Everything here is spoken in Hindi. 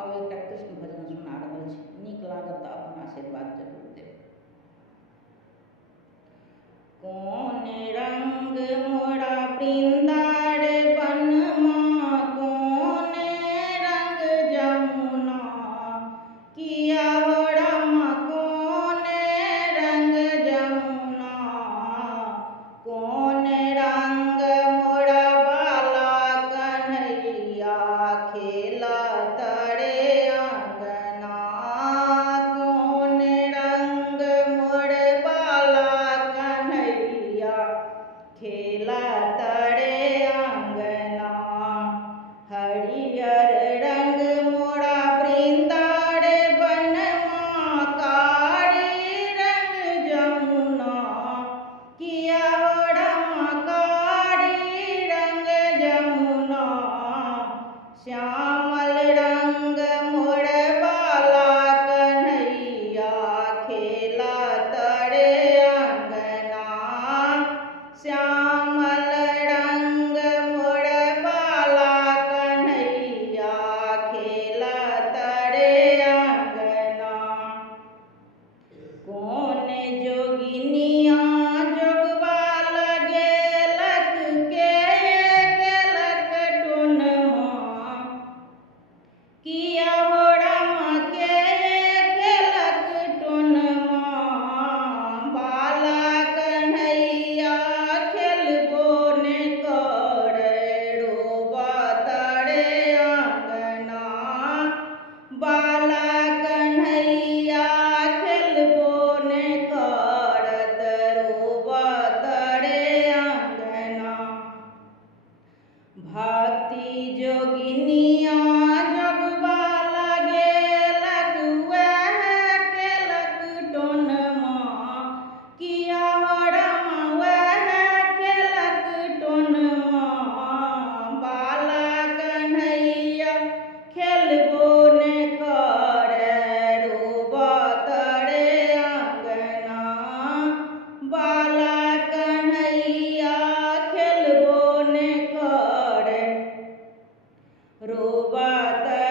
आब एकटा कृष्ण भजन सुना रहल छी, नीक लागत तऽ अपन आशीर्वाद जरूर देब। कौन रंग मोरा वृंदावनमा, कौन रंग जमुना, किया हो रामा कौन रंग जमुना, कौन रंग मोरा बाला कन्हैया, खेला तरे अंगना, कौन रंग मोर बाला कन्हैया, खेला तरे अंगना, हरियर रंग मोरा वृंदावनमा, कारी रंग जमुना, किया हो रामा कारी रंग जमुना, श्यामल रंग मोर बाला कन्हैया, खेला तरे अंगना, श्यामल रंग मोर बाला कन्हैया, खेला तरे अंगना, कौन जोगिनिया जोगवा लगेलक, के केलक टोनमा, किया हो रामा के केलक टोनमा, बाला कन्हैया खेलबो ने करे, रोबा तरे अंगना, बाला कन्हैया खेलबो ने करत, रोबा तरे अंगना, भक्ति जोगिनिया जोगवा लगेलक, वह केलक टोनमा, किया हो रामा वह केलक टोनमा, बाला कन्हैया खेलबो ने करे, रोबा तरे अंगना, बाला कन्हैया खेलबो ने करे, रोबा तरे